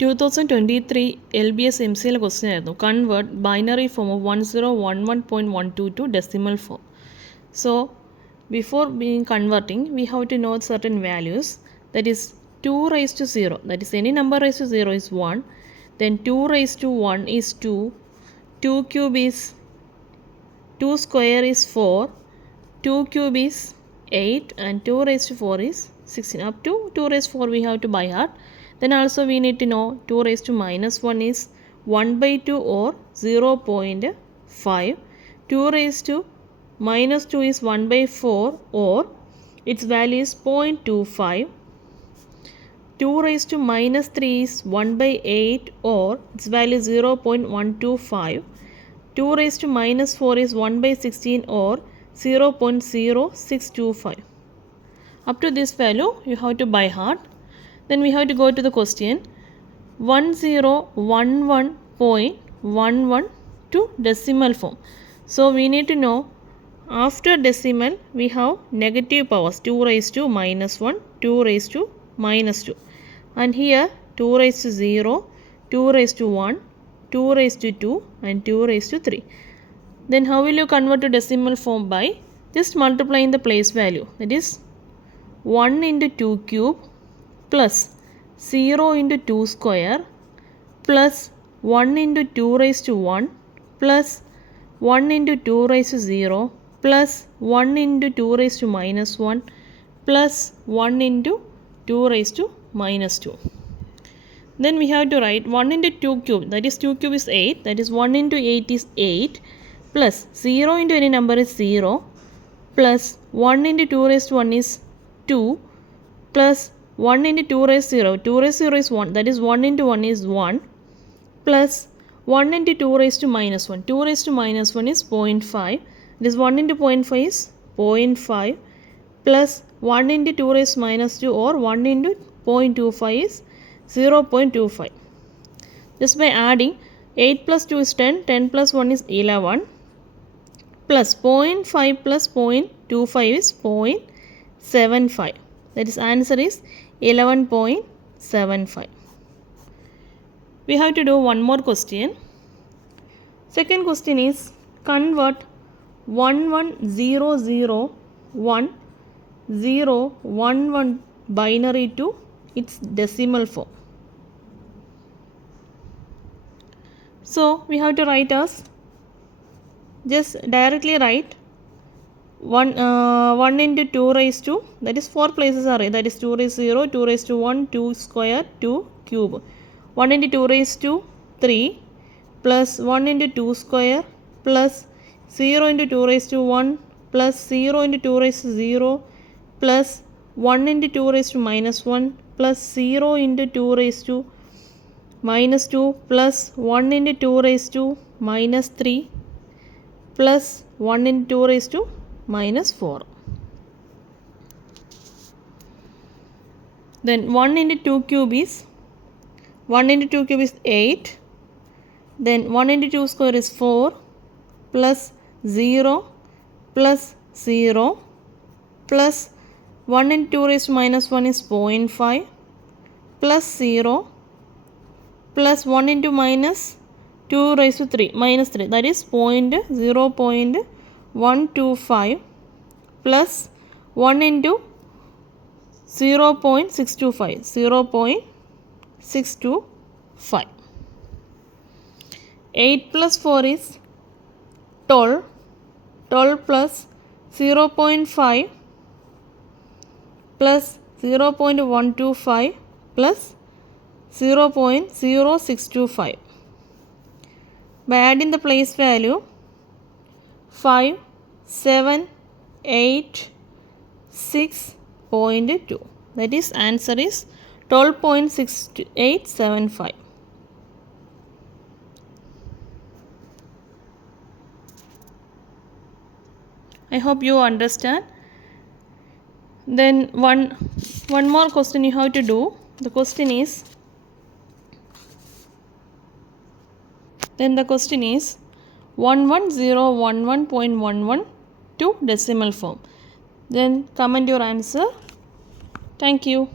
2023 LBS MCL question ആയിരുന്നു. Convert binary form of 1011.12 to decimal form. So, before being converting, we have to know certain values. That is 2 raised to 0. That is any number raised to 0 is 1. Then 2 raised to 1 is 2. 2 cube is 2 square is 4. 2 cube is 8 and 2 raised to 4 is 16. Up to 2 raised to 4 we have to by heart. Then also we need to know 2 raised to minus 1 is 1 by 2 or 0.5. 2 raised to minus 2 is 1 by 4 or its value is 0.25. 2 raised to minus 3 is 1 by 8 or its value is 0.125. 2 raised to minus 4 is 1 by 16 or 0.0625. Up to this value you have to by heart. Then we have to go to the question. 1011.11 to decimal form. So we need to know after decimal we have negative powers 2 raised to minus 1, 2 raised to minus 2. And here 2 raised to 0, 2 raised to 1, 2 raised to 2 and 2 raised to 3. Then how will you convert to decimal form? By just multiplying the place value. That is 1 into 2 cube plus 0 into 2 square plus 1 into 2 raised to 1 plus 1 into 2 raised to 0 plus 1 into 2 raised to minus 1 plus 1 into 2 raised to minus 2. Then we have to write 1 into 2 cube, that is 2 cube is 8, that is 1 into 8 is 8 plus 0 into any number is 0 plus 1 into 2 raised to 1 is 2 plus 1 into 2 raised to 0, 2 raised to 0 is 1, that is 1 into 1 is 1 plus 1 into 2 raised to minus 1, 2 raised to minus 1 is 0.5, this 1 into 0.5 is 0.5 plus 1 into 2 raised to minus 2 or 1 into 0.25 is 0.25. Just by adding 8 plus 2 is 10, 10 plus 1 is 11 plus 0.5 plus 0.25 is 0.75. That is answer is 11.75. We have to do one more question. Second question is convert 11001011 binary to its decimal form. So we have to write as, just directly write 1 into 2 raised to, that is 4 places are, that is 2 raised to 0, 2 raised to 1, 2 square, 2 cube. 1 into 2 raised to 3 plus 1 into 2 square plus 0 into 2 raised to 1 plus 0 into 2 raised to 0 plus 1 into 2 raised to minus 1 plus 0 into 2 raised to minus 2 plus 1 into 2 raised to minus 3 plus 1 into 2 raised to minus 4. Then 1 into 2 cube is 1 into 2 cube is 8. Then 1 into 2 square is 4 plus 0 plus 0 plus 1 into 2 raised to minus 1 is 0.5 plus 0 plus 1 into minus 2 raised to 3 minus 3, that is 0.125 plus 1 into 0.625, 0.625. 8 plus 4 is 12, 12 plus 0.5 plus 0.125 plus 0.0625. By adding the place value 5, 7, 8, 6.2. That is answer is 12.6875. I hope you understand. Then one more question you have to do. The question is 11011.11 to decimal form. Then comment your answer. Thank you.